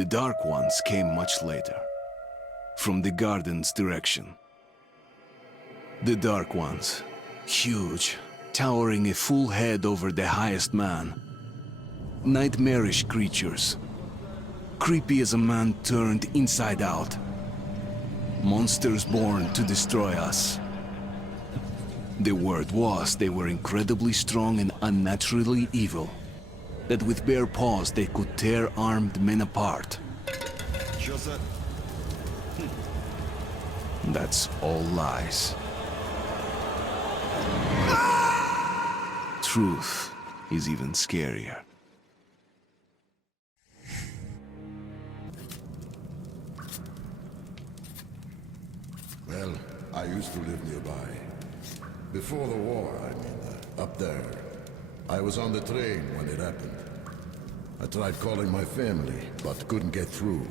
The Dark Ones came much later, from the garden's direction. The Dark Ones, huge, towering a full head over the highest man. Nightmarish creatures, creepy as a man turned inside out. Monsters born to destroy us. The word was they were incredibly strong and unnaturally evil. That with bare paws they could tear armed men apart. That's all lies. Truth is even scarier. Well, I used to live nearby. Before the war, up there. I was on the train when it happened. I tried calling my family, but couldn't get through.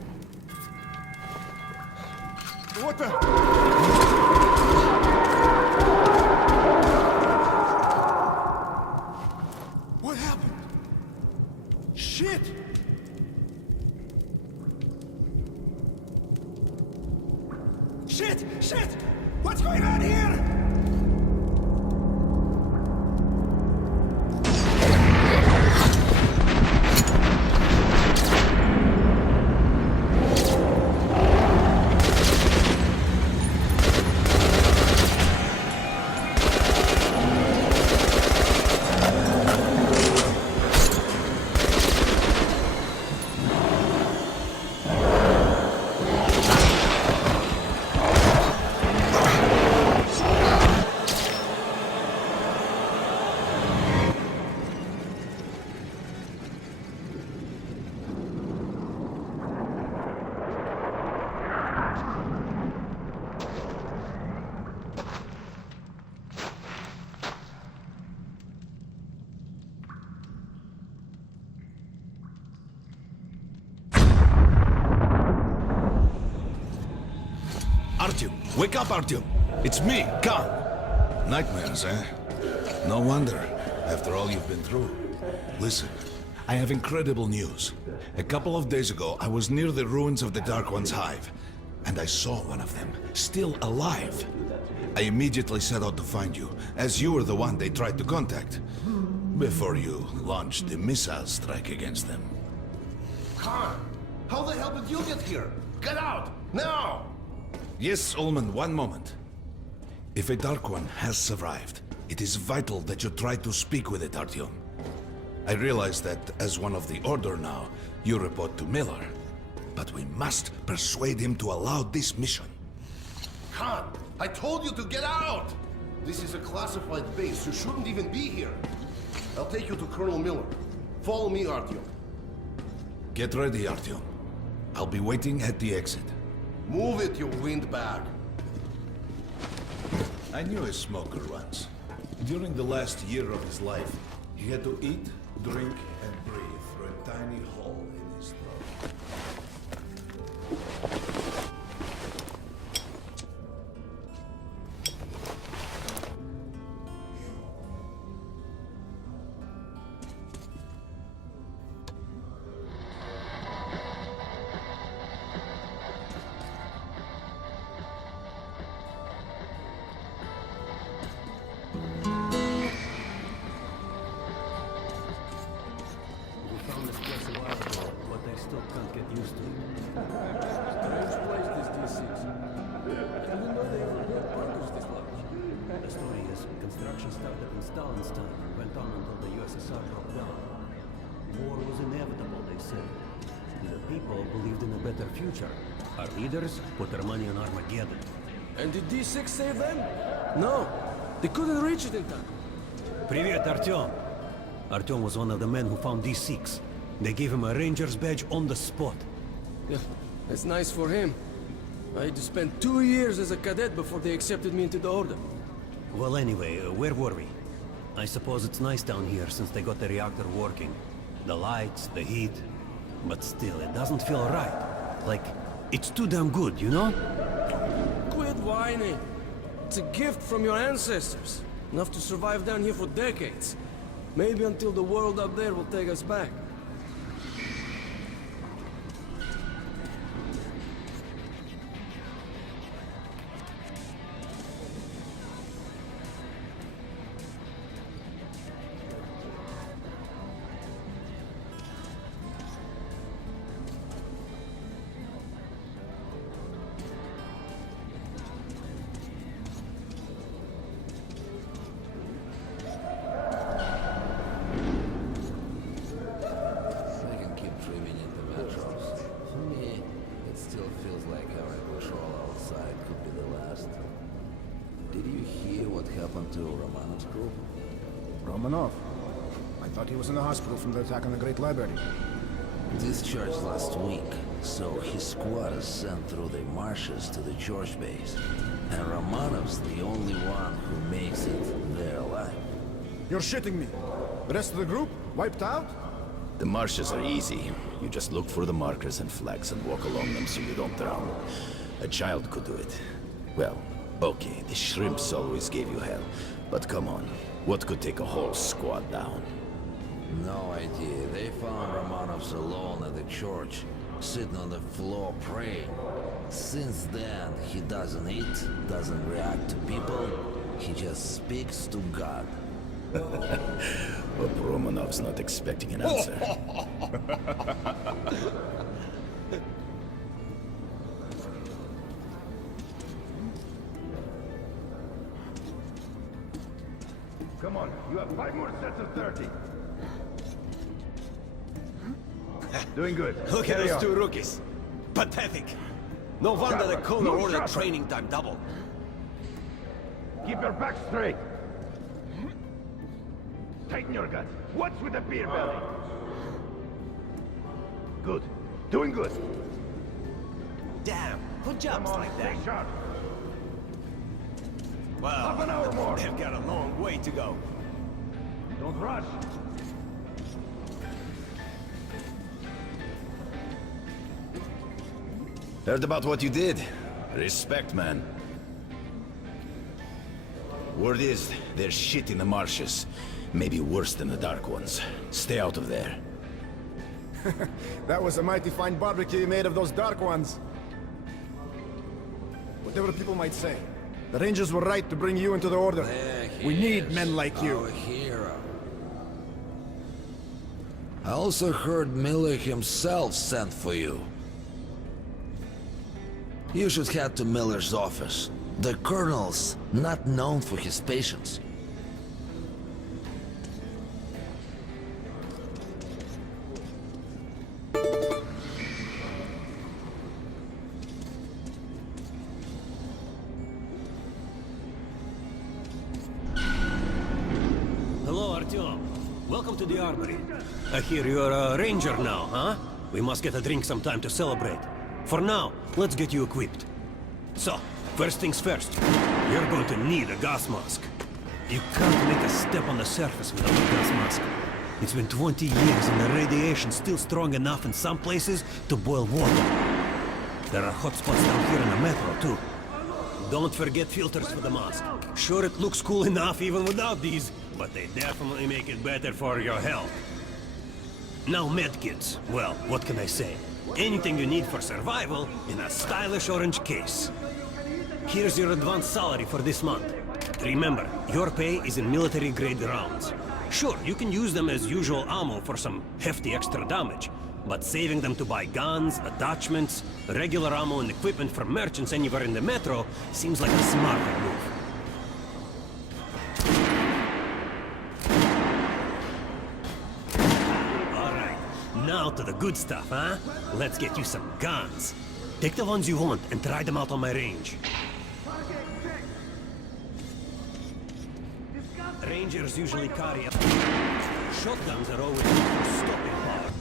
What the? What happened? Shit! Shit! Shit! What's going on here? Artyom! Wake up, Artyom! It's me, Khan! Nightmares, eh? No wonder, after all you've been through. Listen, I have incredible news. A couple of days ago, I was near the ruins of the Dark One's hive, and I saw one of them, still alive. I immediately set out to find you, as you were the one they tried to contact, before you launched the missile strike against them. Khan, how the hell did you get here? Get out, now! Yes, Ullman, one moment. If a Dark One has survived, it is vital that you try to speak with it, Artyom. I realize that, as one of the Order now, you report to Miller. But we must persuade him to allow this mission. Khan, I told you to get out! This is a classified base. You shouldn't even be here. I'll take you to Colonel Miller. Follow me, Artyom. Get ready, Artyom. I'll be waiting at the exit. Move it, you windbag. I knew a smoker once. During the last year of his life, he had to eat, drink, and breathe through a tiny hole in his throat. Still can't get used to it. Strange place, this D6. I didn't know they ever built bunkers this large. The story is, construction started in Stalin's time and went on until the USSR broke down. War was inevitable, they said. The people believed in a better future. Our leaders put their money on Armageddon. And did D6 save them? No, they couldn't reach it in time. Привет, Artyom. Artyom was one of the men who found D6. They gave him a ranger's badge on the spot. Yeah, that's nice for him. I had to spend 2 years as a cadet before they accepted me into the Order. Well, anyway, where were we? I suppose it's nice down here since they got the reactor working. The lights, the heat. But still, it doesn't feel right. Like, it's too damn good, you know? Quit whining. It's a gift from your ancestors. Enough to survive down here for decades. Maybe until the world up there will take us back. Romanov's group? Romanov. I thought he was in the hospital from the attack on the Great Library. Discharged last week, so his squad is sent through the marshes to the George base. And Romanov's the only one who makes it there alive. You're shitting me. The rest of the group? Wiped out? The marshes are easy. You just look for the markers and flags and walk along them so you don't drown. A child could do it. Well, okay, the shrimps always gave you hell. But come on, what could take a whole squad down? No idea. They found Romanov's alone at the church, sitting on the floor praying. Since then, he doesn't eat, doesn't react to people. He just speaks to God. Hope Romanov's not expecting an answer. Come on, you have 5 more sets of 30. Doing good. Look at those two rookies. Pathetic. No wonder the colonel ordered training time double. Keep your back straight. Tighten your guts. What's with the beer belly? Good. Doing good. Damn, who jumps like that? Stay sharp. Well, Half an hour more. they've got a long way to go. Don't rush. Heard about what you did. Respect, man. Word is, there's shit in the marshes. Maybe worse than the Dark Ones. Stay out of there. That was a mighty fine barbecue you made of those Dark Ones. Whatever people might say, the Rangers were right to bring you into the Order. We need men like you. Our hero. I also heard Miller himself sent for you. You should head to Miller's office. The Colonel's not known for his patience. Hello, Artyom. Welcome to the Armory. I hear you're a ranger now, huh? We must get a drink sometime to celebrate. For now, let's get you equipped. So, first things first, you're going to need a gas mask. You can't make a step on the surface without a gas mask. It's been 20 years and the radiation's still strong enough in some places to boil water. There are hot spots down here in the metro, too. Don't forget filters for the mask. Sure, it looks cool enough even without these, but they definitely make it better for your health. Now medkits. Well, what can I say? Anything you need for survival in a stylish orange case. Here's your advance salary for this month. Remember, your pay is in military-grade rounds. Sure, you can use them as usual ammo for some hefty extra damage, but saving them to buy guns, attachments, regular ammo and equipment for merchants anywhere in the metro seems like a smarter move. Now to the good stuff, huh? Let's get you some guns. Take the ones you want and try them out on my range. Rangers usually carry a... Shotguns are always good for stopping power.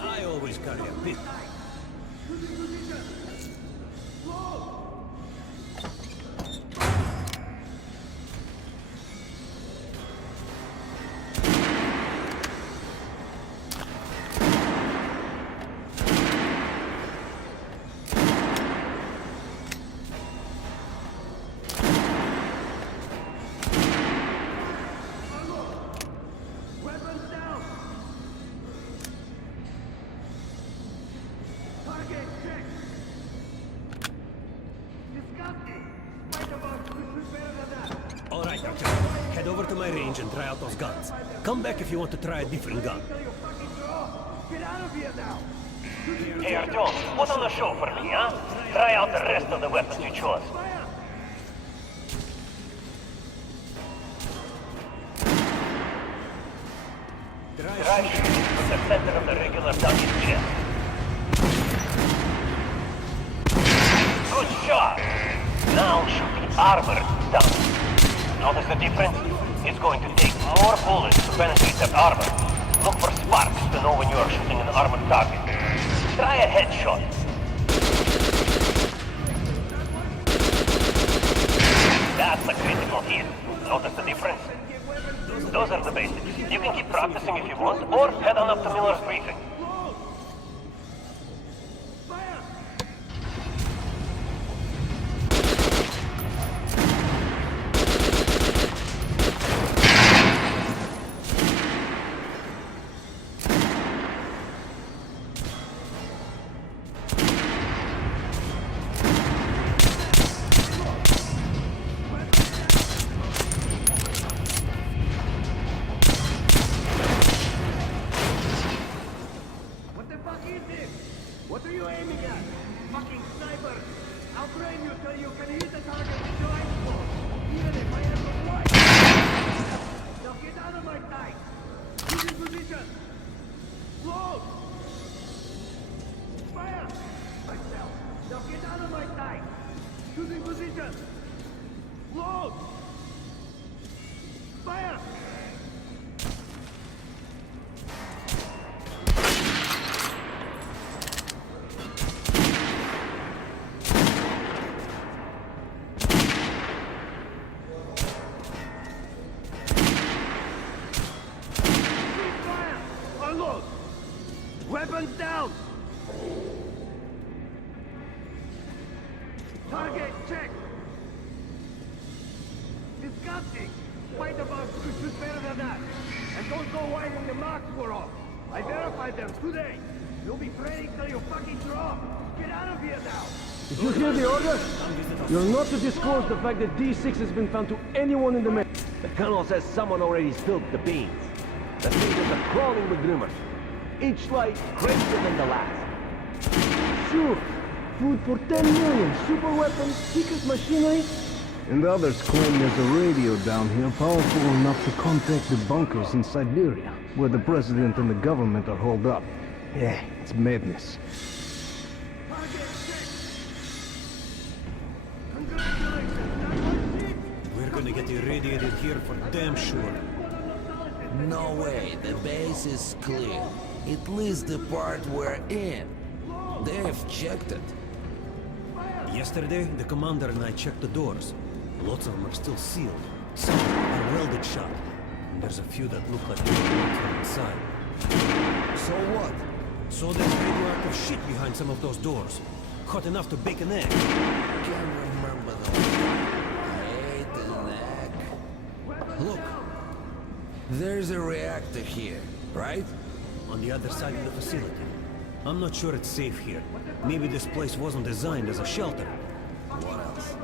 I always carry a pistol. All right, Artyom. Head over to my range and try out those guns. Come back if you want to try a different gun. Hey, Artyom, put on the show for me, huh? Try out the rest of the weapons you chose. Try shooting from the center of the regular target chest. Good shot! Now shoot the armored down. Notice the difference? It's going to take more bullets to penetrate that armor. Look for sparks to know when you are shooting an armored target. Try a headshot. That's a critical hit. Notice the difference? Those are the basics. You can keep practicing if you want, or head on up to Miller's briefing. What are you aiming at? Fucking sniper! I'll train you till you can hit the target with your eyes closed. Even if I have the right. Now get out of my sight! Use your position! Load! Fire! Myself! Now get out of my sight! Choosing position! Load! Fire! Weapons down! Target check! Disgusting! Fight about to shoot better than that! And don't go winding the marks were off! I verified them today! You'll be training till you fucking drop! Get out of here now! Did you hear the order? You're not to disclose the fact that D6 has been found to anyone in the mail. The colonel says someone already spilled the beans. The things are crawling with rumors. Each light crazier than the last. Sure. Food for 10 million, super weapons, secret machinery. And others claim there's a radio down here powerful enough to contact the bunkers in Siberia, where the president and the government are holed up. Yeah, it's madness. We're gonna get irradiated here for damn sure. No way, the base is clear. At least the part we're in. They've checked it. Yesterday, the commander and I checked the doors. Lots of them are still sealed. Some are welded shut. And there's a few that look like they were locked from inside. So what? So there's radioactive shit behind some of those doors. Hot enough to bake an egg. Can't remember those. Ate an egg. Look. There's a reactor here, right? On the other side of the facility. I'm not sure it's safe here. Maybe this place wasn't designed as a shelter. What else?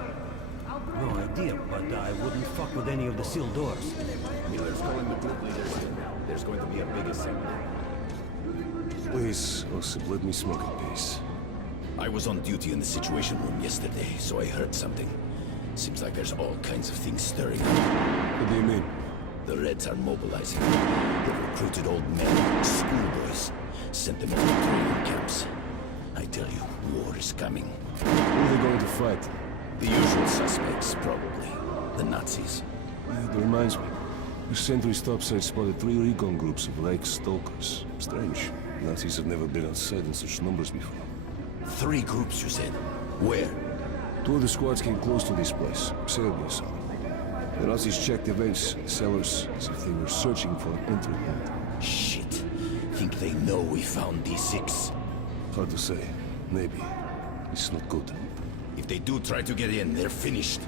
No idea, but I wouldn't fuck with any of the sealed doors. Miller's calling the group leaders in. There's going to be a big assembly. Please, Osip, let me smoke in peace. I was on duty in the Situation Room yesterday, so I heard something. Seems like there's all kinds of things stirring up. What do you mean? The Reds are mobilizing. They've recruited old men, schoolboys, sent them off to training camps. I tell you, war is coming. Who are they going to fight? The usual suspects, probably. The Nazis. It reminds me. The sentry topside spotted 3 recon groups of Reich stalkers. Strange. Nazis have never been outside in such numbers before. 3 groups, you said? Where? 2 of the squads came close to this place, Serbia side. The Nazis checked the vents, cellars, as if they were searching for an entry point. Shit. Think they know we found D6? Hard to say. Maybe. It's not good. If they do try to get in, they're finished.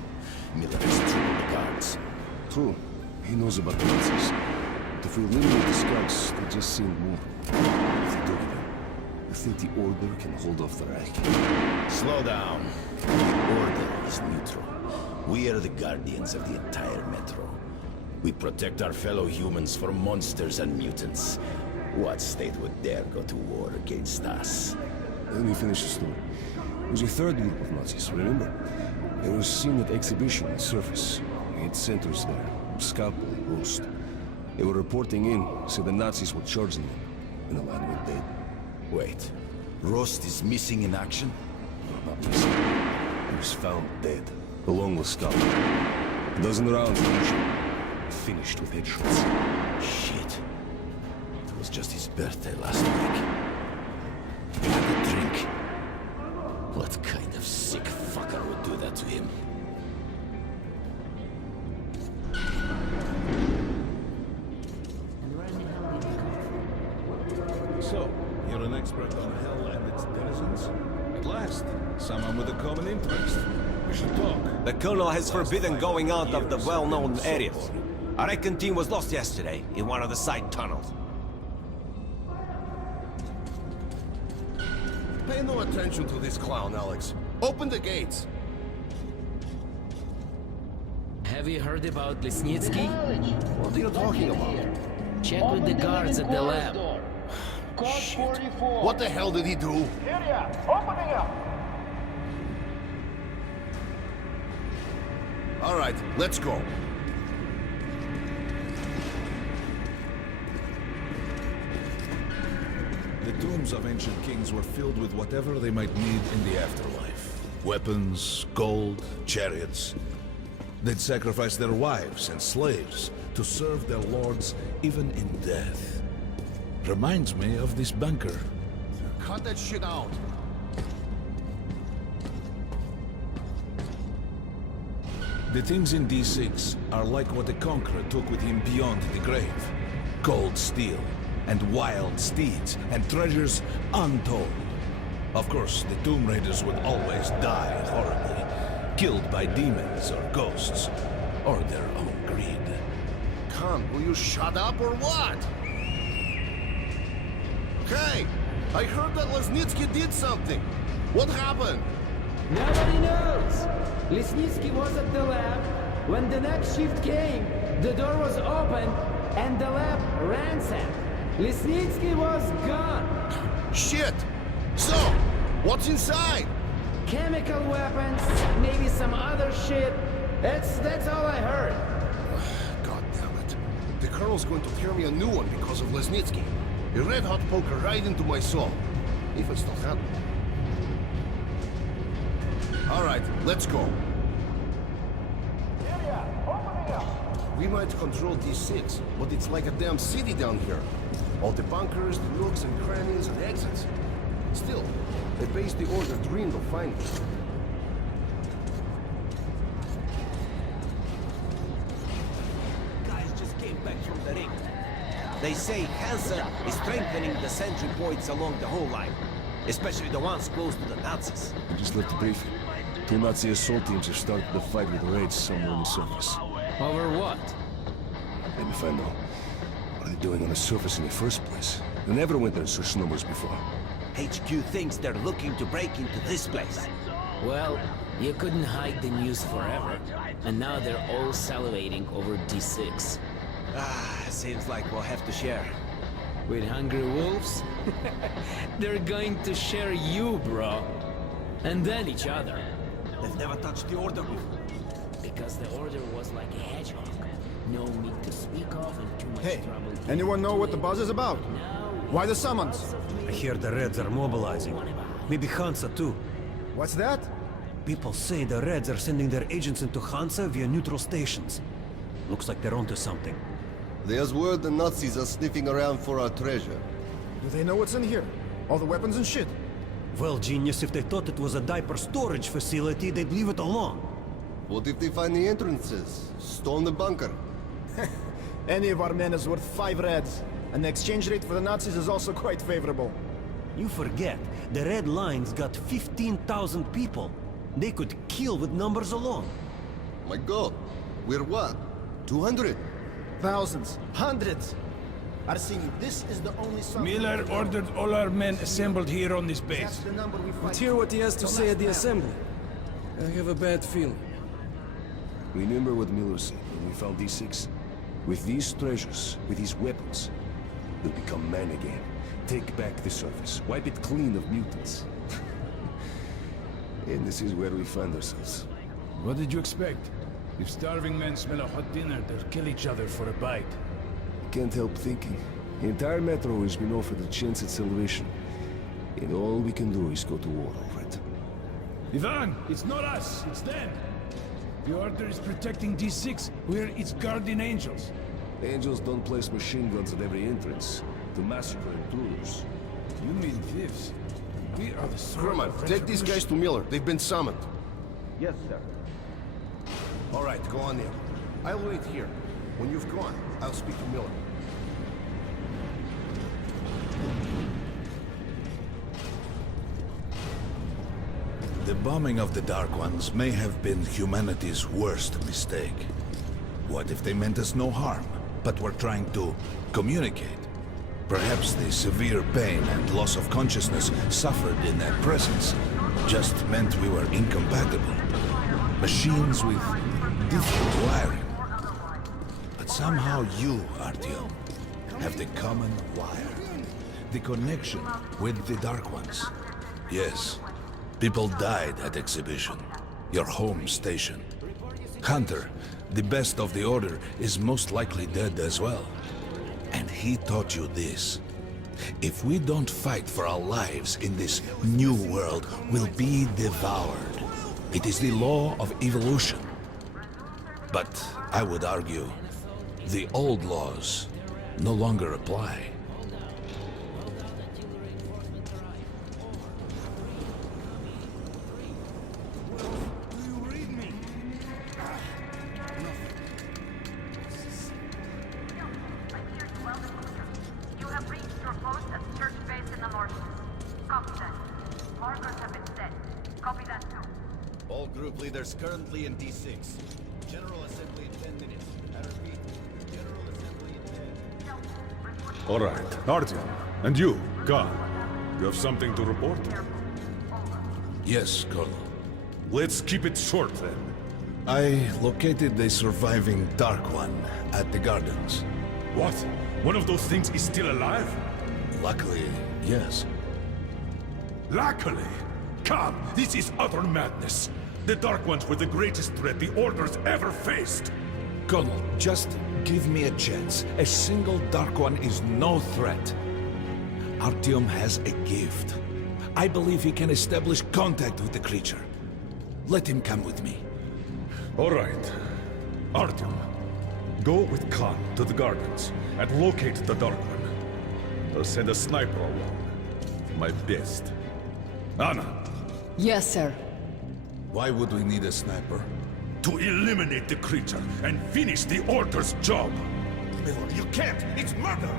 Miller has tripled the guards. True. He knows about the Nazis. But if we eliminate the scouts, they just send more. If they do get in, you think the Order can hold off the Reich? Slow down. The Order is neutral. We are the guardians of the entire metro. We protect our fellow humans from monsters and mutants. What state would dare go to war against us? Let me finish the story. There was a 3rd group of Nazis, remember? They were seen at exhibition on surface. We had centers there, Scalpel and Roast. They were reporting in, said the Nazis were charging them, and the lad went dead. Wait, Rost is missing in action? No, not missing. He was found dead, along with Scalpel. Dozen rounds, finished with headshots. Shit. It was just his birthday last week. We had a drink. What kind of sick fucker would do that to him? So, you're an expert on hell and its denizens? At last, someone with a common interest. We should talk. The Colonel has forbidden going out of the well-known areas. Our recon team was lost yesterday in one of the side tunnels. Pay no attention to this clown, Alex. Open the gates. Have you heard about Lesnitsky? What are you talking about? Check with the guards at the lab. Shit. What the hell did he do? All right, let's go. The tombs of ancient kings were filled with whatever they might need in the afterlife. Weapons, gold, chariots. They'd sacrifice their wives and slaves to serve their lords even in death. Reminds me of this bunker. Cut that shit out. The things in D6 are like what the Conqueror took with him beyond the grave. Gold steel, and wild steeds, and treasures untold. Of course, the Tomb Raiders would always die horribly, killed by demons or ghosts, or their own greed. Khan, will you shut up or what? Hey, I heard that Lesnitsky did something. What happened? Nobody knows! Lesnitsky was at the lab. When the next shift came, the door was open and the lab ransacked. Lesnitsky was gone. Shit! So, what's inside? Chemical weapons, maybe some other shit. That's all I heard. God damn it. The Colonel's going to tear me a new one because of Lesnitsky. A red-hot poker right into my soul. If I still have it. All right, let's go. We might control D6, but it's like a damn city down here. All the bunkers, the nooks and crannies and exits. Still, the base the Order dreamed of finding. Guys just came back from the ring. They say Hansa is strengthening the sentry points along the whole line, especially the ones close to the Nazis. We just left the briefing. 2 Nazi assault teams have started the fight with raids somewhere on the surface. Over what? Let me find out. What are they doing on the surface in the first place? They never went there in such numbers before. HQ thinks they're looking to break into this place. Well, you couldn't hide the news forever. And now they're all salivating over D6. Seems like we'll have to share. With hungry wolves? They're going to share you, bro. And then each other. They've never touched the Order before. Because the Order was like a hedgehog. No meat to speak of and too much trouble. Anyone know what the buzz is about? Why the summons? I hear the Reds are mobilizing. Maybe Hansa too. What's that? People say the Reds are sending their agents into Hansa via neutral stations. Looks like they're onto something. There's word the Nazis are sniffing around for our treasure. Do they know what's in here? All the weapons and shit? Well, genius, if they thought it was a diaper storage facility, they'd leave it alone. What if they find the entrances? Storm the bunker? Any of our men is worth 5 reds. And the exchange rate for the Nazis is also quite favorable. You forget, the Red Line's got 15,000 people. They could kill with numbers alone. My god, we're what? 200? Thousands. Hundreds. Arsene, this is the only sum... Miller ordered all our men assembled here on this base. That's the number we fight. Let's hear what he has to say at the assembly. I have a bad feeling. Remember what Miller said when we found D6? With these treasures, with these weapons, we'll become men again. Take back the surface. Wipe it clean of mutants. And this is where we find ourselves. What did you expect? If starving men smell a hot dinner, they'll kill each other for a bite. Can't help thinking. The entire metro has been offered a chance at salvation. And all we can do is go to war over it. Ivan, it's not us, it's them. The Order is protecting D6. We're its guardian angels. Angels don't place machine guns at every entrance to massacre intruders. You mean thieves? We are the sword Kerman, of take these guys to Miller. They've been summoned. Yes, sir. All right, go on in. I'll wait here. When you've gone, I'll speak to Miller. The bombing of the Dark Ones may have been humanity's worst mistake. What if they meant us no harm, but were trying to communicate? Perhaps the severe pain and loss of consciousness suffered in their presence just meant we were incompatible. Machines with different wiring. But somehow you, Artyom, have the common wire. The connection with the Dark Ones. Yes, people died at Exhibition, your home station. Hunter, the best of the Order, is most likely dead as well. And he taught you this. If we don't fight for our lives in this new world, we'll be devoured. It is the law of evolution. But I would argue, the old laws no longer apply. You have reached your post at the church base in the north. Copy that. Markers have been set. Copy that too. All group leaders currently in D6. General Assembly in 10 minutes. I repeat, General Assembly in 10. All right, Artyom. And you, Khan. You have something to report? Yes, Colonel. Let's keep it short, then. I located the surviving Dark One at the Gardens. What? One of those things is still alive? Luckily, yes. Luckily? Come, this is utter madness. The Dark Ones were the greatest threat the Order's ever faced. Colonel, just give me a chance. A single Dark One is no threat. Artyom has a gift. I believe he can establish contact with the creature. Let him come with me. All right. Artyom, go with Khan to the Gardens and locate the Dark One. I'll send a sniper along. My best. Anna. Yes, sir. Why would we need a sniper? To eliminate the creature and finish the Order's job. Miller, you can't! It's murder!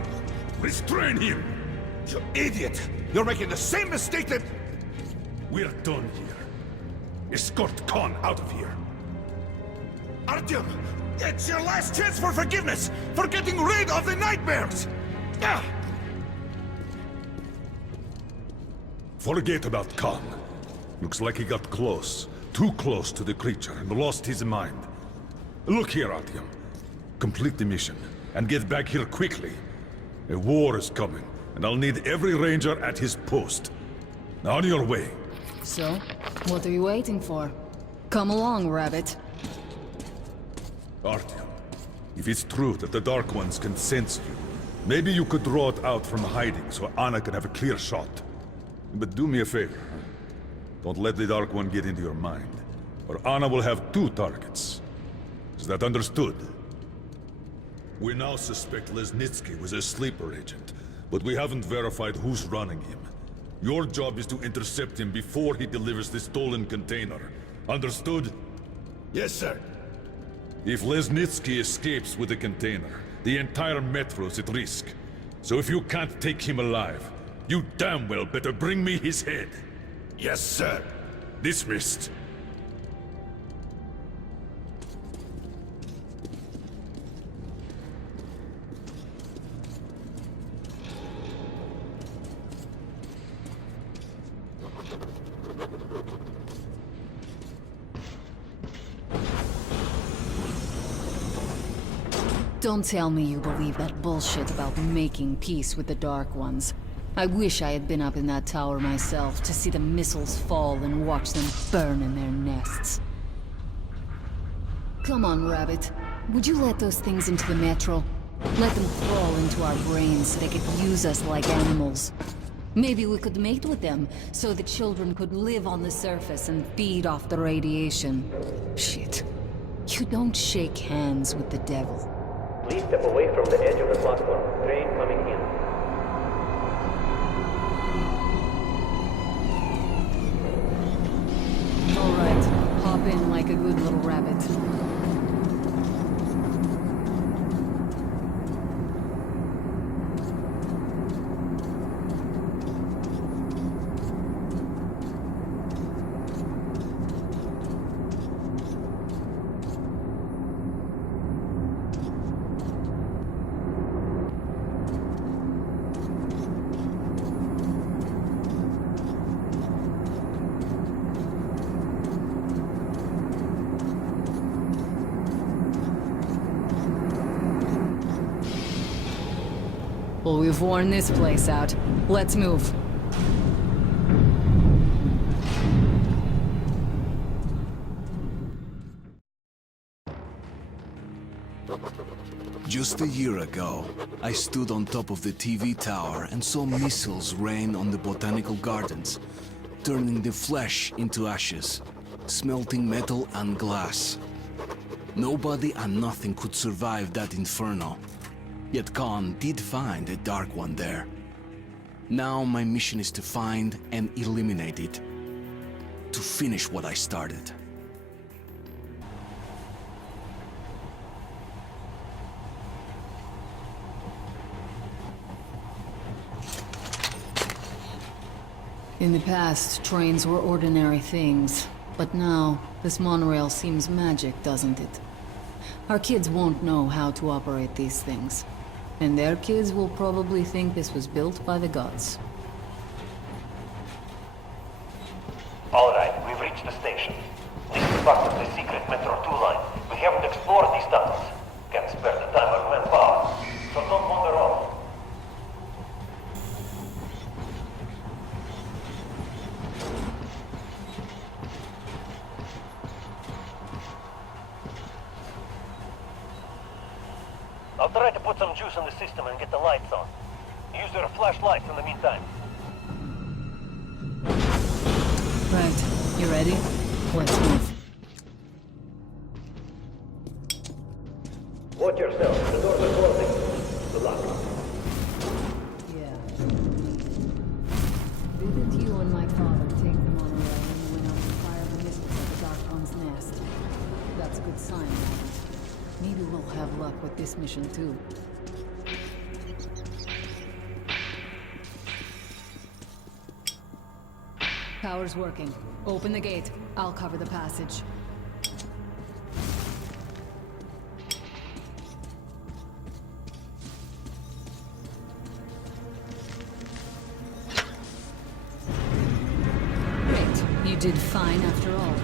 Restrain him! You idiot! You're making the same mistake that... We're done here. Escort Khan out of here. Artyom! It's your last chance for forgiveness! For getting rid of the nightmares! Ah! Forget about Khan. Looks like he got close. Too close to the creature and lost his mind. Look here, Artyom. Complete the mission and get back here quickly. A war is coming, and I'll need every ranger at his post. On your way. So, what are you waiting for? Come along, Rabbit. Artyom, if it's true that the Dark Ones can sense you, maybe you could draw it out from hiding so Anna can have a clear shot. But do me a favor. Don't let the Dark One get into your mind, or Anna will have 2 targets. Is that understood? We now suspect Lesnitsky was a sleeper agent, but we haven't verified who's running him. Your job is to intercept him before he delivers the stolen container. Understood? Yes, sir. If Lesnitsky escapes with the container, the entire metro's at risk. So if you can't take him alive, you damn well better bring me his head. Yes, sir. Dismissed. Don't tell me you believe that bullshit about making peace with the Dark Ones. I wish I had been up in that tower myself to see the missiles fall and watch them burn in their nests. Come on, Rabbit. Would you let those things into the metro? Let them crawl into our brains so they could use us like animals. Maybe we could mate with them, so the children could live on the surface and feed off the radiation. Shit. You don't shake hands with the devil. Please step away from the edge of the platform. Train coming in. All right, hop in like a good little rabbit. Well, we've worn this place out. Let's move. Just a year ago, I stood on top of the TV tower and saw missiles rain on the botanical gardens, turning the flesh into ashes, smelting metal and glass. Nobody and nothing could survive that inferno. Yet Khan did find a Dark One there. Now my mission is to find and eliminate it. To finish what I started. In the past, trains were ordinary things. But now, this monorail seems magic, doesn't it? Our kids won't know how to operate these things. And their kids will probably think this was built by the gods. All right, we've reached the station. This is part of the secret Metro 2 line. We haven't explored these tunnels. Can't spare the time or manpower. So don't wander off. I'll try to put some juice in the system and get the lights on. Use your flashlights in the meantime. Right, you ready? Let's move. Watch yourself. The doors are closing. Good luck. Yeah. Didn't you and my father take the monorail when you went out to fire the missiles at the Dark One's nest? That's a good sign, man. Maybe we'll have luck with this mission, too. Power's working. Open the gate. I'll cover the passage. Great. You did fine after all.